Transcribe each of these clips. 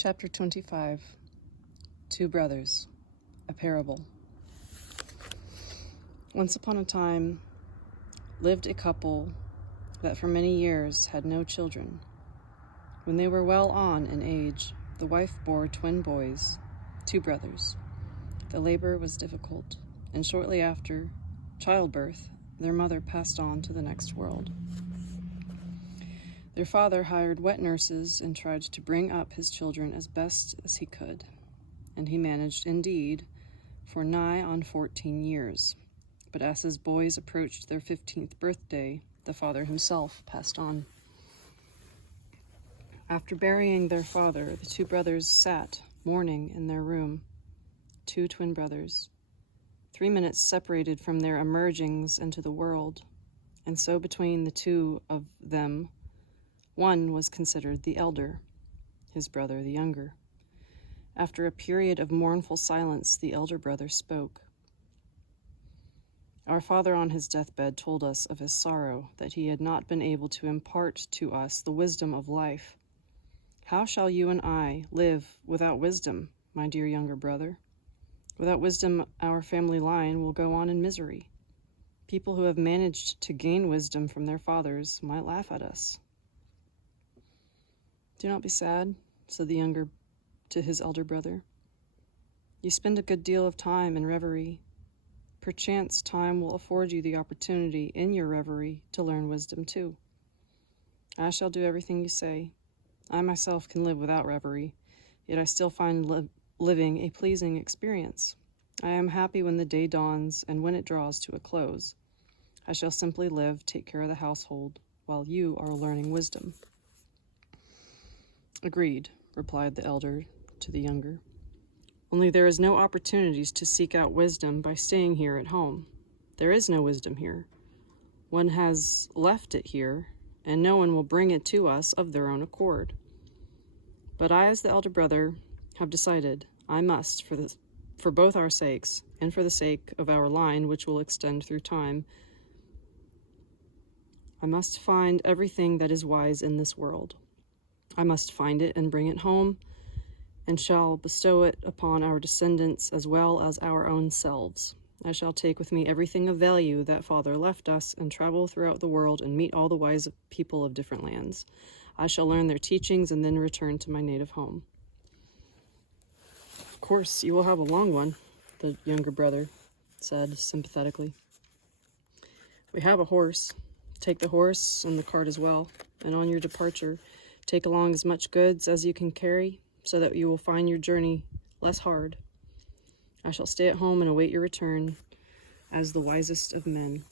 Chapter 25. Two Brothers, a Parable. Once upon a time lived a couple that for many years had no children. When they were well on in age, the wife bore twin boys, two brothers. The labor was difficult, and shortly after childbirth, their mother passed on to the next world. Their father hired wet nurses and tried to bring up his children as best as he could, and he managed indeed for nigh on 14 years. But as his boys approached their 15th birthday, the father himself passed on. After burying their father, the two brothers sat mourning in their room, two twin brothers, 3 minutes separated from their emergings into the world, and so between the two of them, one was considered the elder, his brother the younger. After a period of mournful silence, the elder brother spoke. Our father on his deathbed told us of his sorrow that he had not been able to impart to us the wisdom of life. How shall you and I live without wisdom, my dear younger brother? Without wisdom, our family line will go on in misery. People who have managed to gain wisdom from their fathers might laugh at us. Do not be sad, said the younger to his elder brother. You spend a good deal of time in reverie. Perchance time will afford you the opportunity in your reverie to learn wisdom too. I shall do everything you say. I myself can live without reverie, yet I still find living a pleasing experience. I am happy when the day dawns and when it draws to a close. I shall simply live, take care of the household, while you are learning wisdom. Agreed, replied the elder to the younger. Only there is no opportunities to seek out wisdom by staying here at home. There is no wisdom here. One has left it here, and no one will bring it to us of their own accord. But I, as the elder brother, have decided I must, for both our sakes, and for the sake of our line, which will extend through time, I must find everything that is wise in this world. I must find it and bring it home, and shall bestow it upon our descendants as well as our own selves. I shall take with me everything of value that father left us, and travel throughout the world and meet all the wise people of different lands. I shall learn their teachings and then return to my native home. Of course, you will have a long one, the younger brother said sympathetically. We have a horse. Take the horse and the cart as well, and on your departure, take along as much goods as you can carry, so that you will find your journey less hard. I shall stay at home and await your return as the wisest of men.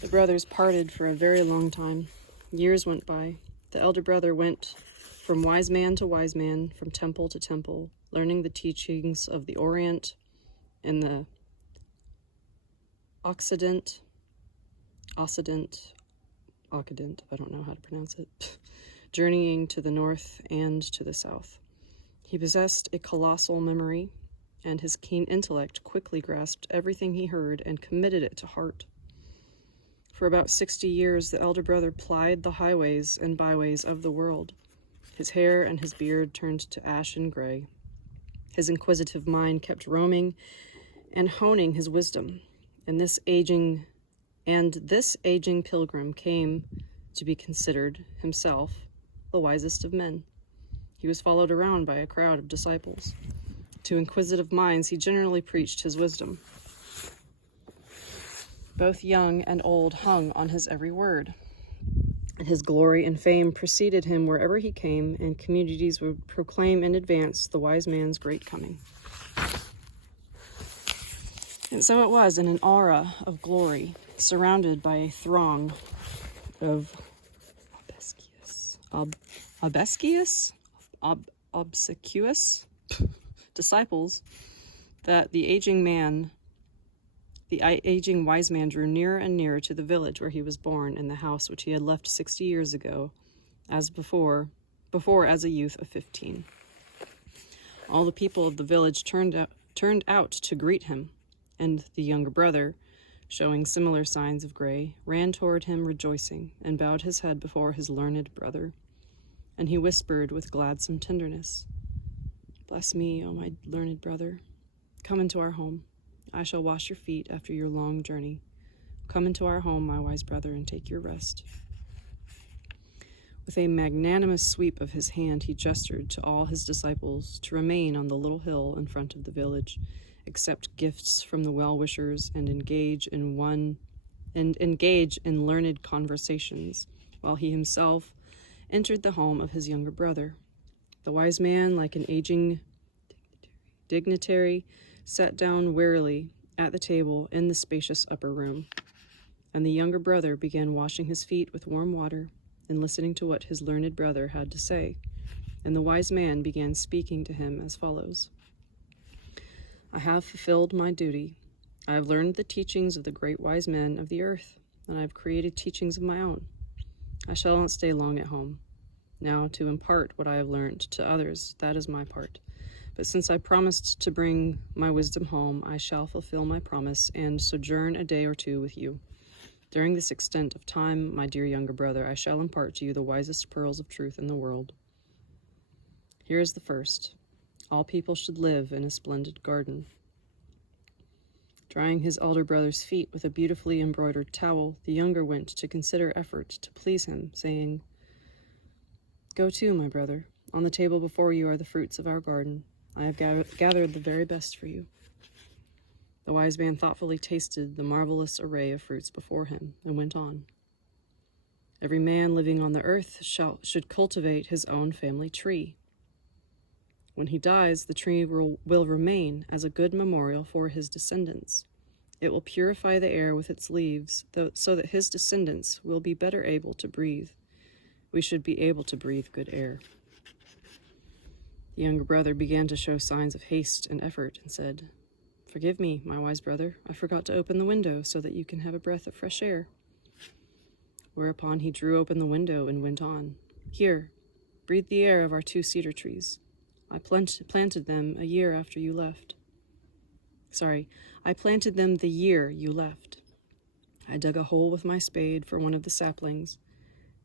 The brothers parted for a very long time. Years went by. The elder brother went from wise man to wise man, from temple to temple, learning the teachings of the Orient and the Occident, I don't know how to pronounce it, journeying to the north and to the south. He possessed a colossal memory, and his keen intellect quickly grasped everything he heard and committed it to heart. For about 60 years, the elder brother plied the highways and byways of the world. His hair and his beard turned to ashen gray. His inquisitive mind kept roaming and honing his wisdom, and this aging pilgrim came to be considered himself the wisest of men. He was followed around by a crowd of disciples. To inquisitive minds, he generally preached his wisdom. Both young and old hung on his every word. His glory and fame preceded him wherever he came, and communities would proclaim in advance the wise man's great coming. And so it was in an aura of glory, surrounded by a throng of obsequious disciples, that the aging wise man drew nearer and nearer to the village where he was born, in the house which he had left 60 years ago, as before as a youth of 15. All the people of the village turned out to greet him, and the younger brother, showing similar signs of gray, ran toward him rejoicing, and bowed his head before his learned brother. And he whispered with gladsome tenderness, "Bless me, O my learned brother. Come into our home. I shall wash your feet after your long journey. Come into our home, my wise brother, and take your rest." With a magnanimous sweep of his hand, he gestured to all his disciples to remain on the little hill in front of the village, accept gifts from the well-wishers, and engage in learned conversations, while he himself entered the home of his younger brother. The wise man, like an aging dignitary, sat down wearily at the table in the spacious upper room, and the younger brother began washing his feet with warm water and listening to what his learned brother had to say. And the wise man began speaking to him as follows. "I have fulfilled my duty. I have learned the teachings of the great wise men of the earth, and I have created teachings of my own. I shall not stay long at home. Now, to impart what I have learned to others, that is my part. But since I promised to bring my wisdom home, I shall fulfill my promise and sojourn a day or two with you. During this extent of time, my dear younger brother, I shall impart to you the wisest pearls of truth in the world. Here is the first. All people should live in a splendid garden." Drying his elder brother's feet with a beautifully embroidered towel, the younger went to consider effort to please him, saying, "Go to, my brother. On the table before you are the fruits of our garden. I have gathered the very best for you." The wise man thoughtfully tasted the marvelous array of fruits before him and went on. "Every man living on the earth should cultivate his own family tree. When he dies, the tree will remain as a good memorial for his descendants. It will purify the air with its leaves, so that his descendants will be better able to breathe. We should be able to breathe good air." The younger brother began to show signs of haste and effort and said, "Forgive me, my wise brother. I forgot to open the window so that you can have a breath of fresh air." Whereupon he drew open the window and went on, "Here, breathe the air of our 2 cedar trees. I planted them a year after you left. I planted them the year you left. I dug a hole with my spade for one of the saplings.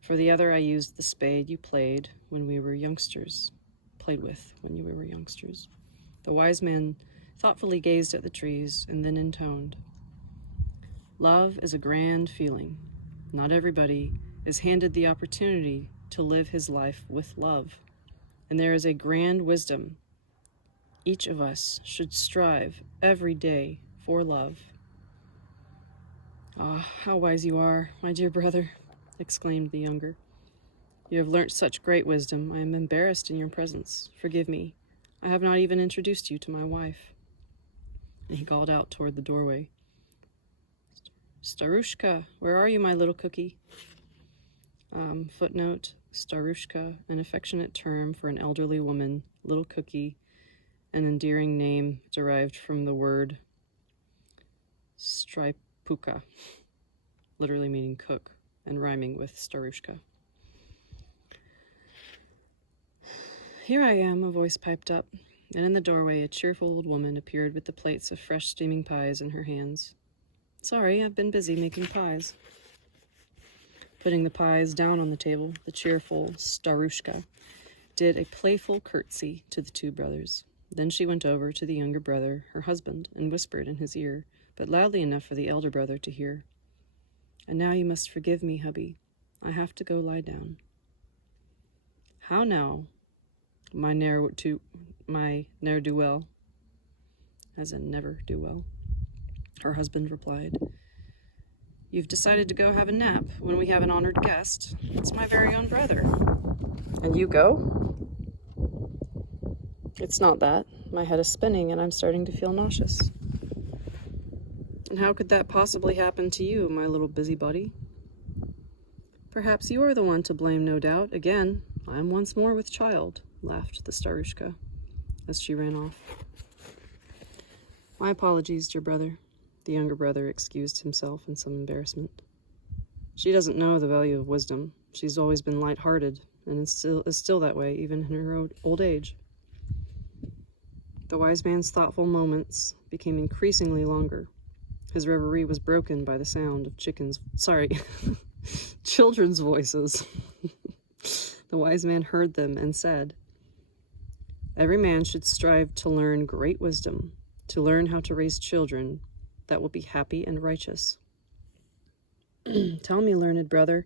For the other I used the spade you played with when we were youngsters. The wise man thoughtfully gazed at the trees and then intoned, "Love is a grand feeling. Not everybody is handed the opportunity to live his life with love. And there is a grand wisdom. Each of us should strive every day for love." "Ah, how wise you are, my dear brother," exclaimed the younger. "You have learnt such great wisdom. I am embarrassed in your presence. Forgive me. I have not even introduced you to my wife." And he called out toward the doorway, "Starushka, where are you, my little cookie?" Footnote, Starushka, an affectionate term for an elderly woman, little cookie, an endearing name derived from the word strypuka, literally meaning cook, and rhyming with Starushka. "Here I am," a voice piped up, and in the doorway a cheerful old woman appeared with the plates of fresh steaming pies in her hands. "Sorry, I've been busy making pies." Putting the pies down on the table, the cheerful Starushka did a playful curtsy to the 2 brothers. Then she went over to the younger brother, her husband, and whispered in his ear, but loudly enough for the elder brother to hear, "And now you must forgive me, hubby. I have to go lie down." "How now, my ne'er-do-well," as in never do well, her husband replied. "You've decided to go have a nap when we have an honored guest. It's my very own brother." "And you go?" "It's not that. My head is spinning and I'm starting to feel nauseous." "And how could that possibly happen to you, my little busybody?" "Perhaps you are the one to blame, no doubt. Again, I am once more with child," laughed the Starushka as she ran off. "My apologies, dear brother." The younger brother excused himself in some embarrassment. "She doesn't know the value of wisdom. She's always been light-hearted, and is still that way, even in her old age." The wise man's thoughtful moments became increasingly longer. His reverie was broken by the sound of children's voices. The wise man heard them and said, "Every man should strive to learn great wisdom, to learn how to raise children that will be happy and righteous." "Tell me, learned brother,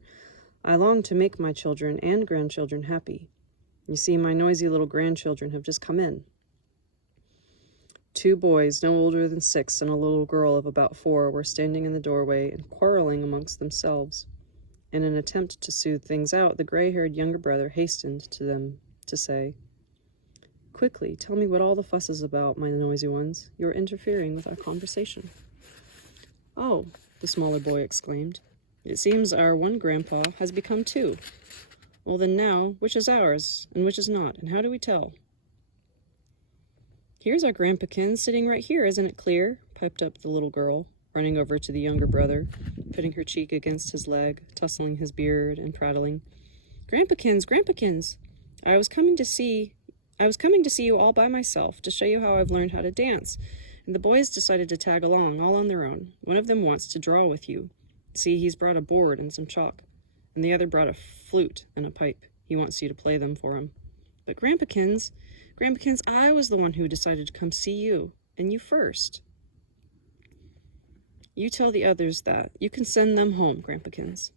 I long to make my children and grandchildren happy. You see, my noisy little grandchildren have just come in." 2 boys, no older than 6, and a little girl of about 4 were standing in the doorway and quarreling amongst themselves. In an attempt to soothe things out, the gray-haired younger brother hastened to them to say, "Quickly, tell me what all the fuss is about, my noisy ones. You're interfering with our conversation." "Oh," the smaller boy exclaimed, "it seems our one grandpa has become 2. Well then now, which is ours, and which is not, and how do we tell?" "Here's our grandpakin sitting right here, isn't it clear?" piped up the little girl, running over to the younger brother, putting her cheek against his leg, tussling his beard, and prattling. Grandpakins! I was coming to see you all by myself, to show you how I've learned how to dance, and the boys decided to tag along, all on their own. One of them wants to draw with you. See, he's brought a board and some chalk, and the other brought a flute and a pipe. He wants you to play them for him. But Grandpakins, I was the one who decided to come see you, and you first." "You tell the others that. You can send them home, Grandpakins."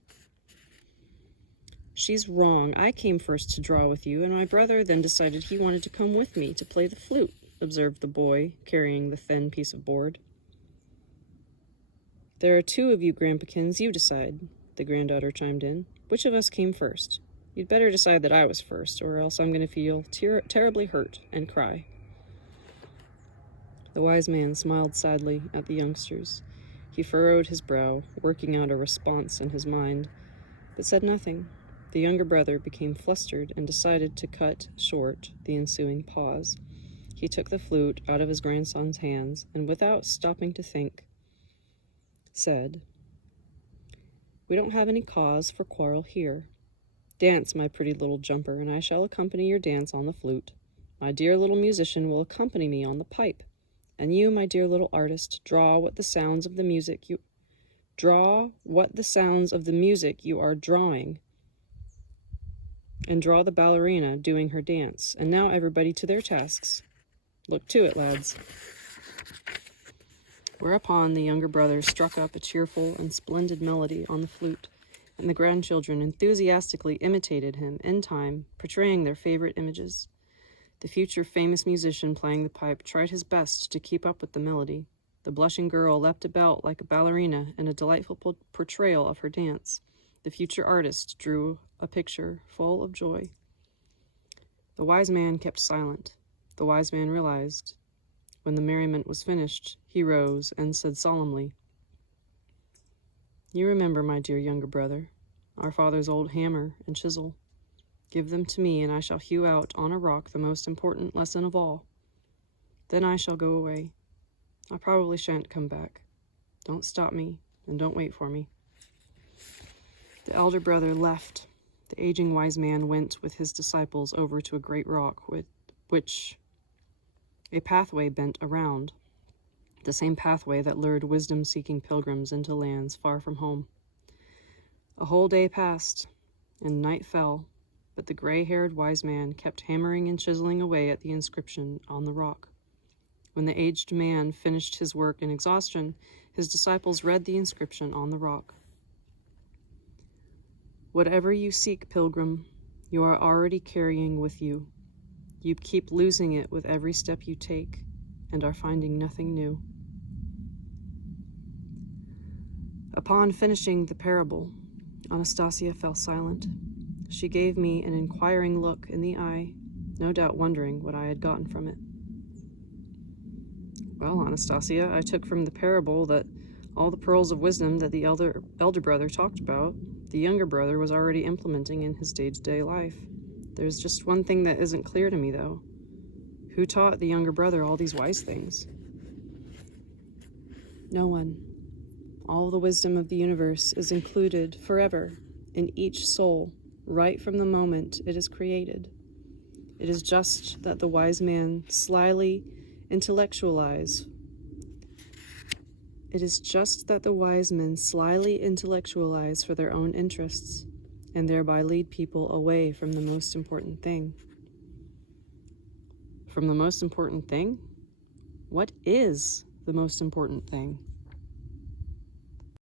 "She's wrong. I came first to draw with you, and my brother then decided he wanted to come with me to play the flute," observed the boy, carrying the thin piece of board. "There are 2 of you, Grandpakins. You decide," the granddaughter chimed in. "Which of us came first? You'd better decide that I was first, or else I'm going to feel terribly hurt and cry." The wise man smiled sadly at the youngsters. He furrowed his brow, working out a response in his mind, but said nothing. The younger brother became flustered and decided to cut short the ensuing pause. He took the flute out of his grandson's hands, and without stopping to think, said, "We don't have any cause for quarrel here. Dance, my pretty little jumper, and I shall accompany your dance on the flute. My dear little musician will accompany me on the pipe. And you, my dear little artist, draw what the sounds of the music you are drawing, and draw the ballerina doing her dance. And now everybody to their tasks. Look to it, lads." Whereupon the younger brother struck up a cheerful and splendid melody on the flute, and the grandchildren enthusiastically imitated him in time, portraying their favorite images. The future famous musician playing the pipe tried his best to keep up with the melody. The blushing girl leapt about like a ballerina in a delightful portrayal of her dance. The future artist drew a picture full of joy. The wise man kept silent. The wise man realized, when the merriment was finished, he rose and said solemnly, "You remember, my dear younger brother, our father's old hammer and chisel. Give them to me, and I shall hew out on a rock the most important lesson of all. Then I shall go away. I probably shan't come back. Don't stop me, and don't wait for me." The elder brother left. The aging wise man went with his disciples over to a great rock, with which a pathway bent around, the same pathway that lured wisdom-seeking pilgrims into lands far from home. A whole day passed, and night fell, but the gray-haired wise man kept hammering and chiseling away at the inscription on the rock. When the aged man finished his work in exhaustion, his disciples read the inscription on the rock. "Whatever you seek, pilgrim, you are already carrying with you. You keep losing it with every step you take, and are finding nothing new." Upon finishing the parable, Anastasia fell silent. She gave me an inquiring look in the eye, no doubt wondering what I had gotten from it. "Well, Anastasia, I took from the parable that all the pearls of wisdom that the elder brother talked about, the younger brother was already implementing in his day-to-day life. There's just one thing that isn't clear to me, though. Who taught the younger brother all these wise things?" "No one. All the wisdom of the universe is included forever in each soul, right from the moment it is created. It is just that the wise man slyly intellectualize for their own interests. and thereby lead people away from the most important thing. From the most important thing? What is the most important thing?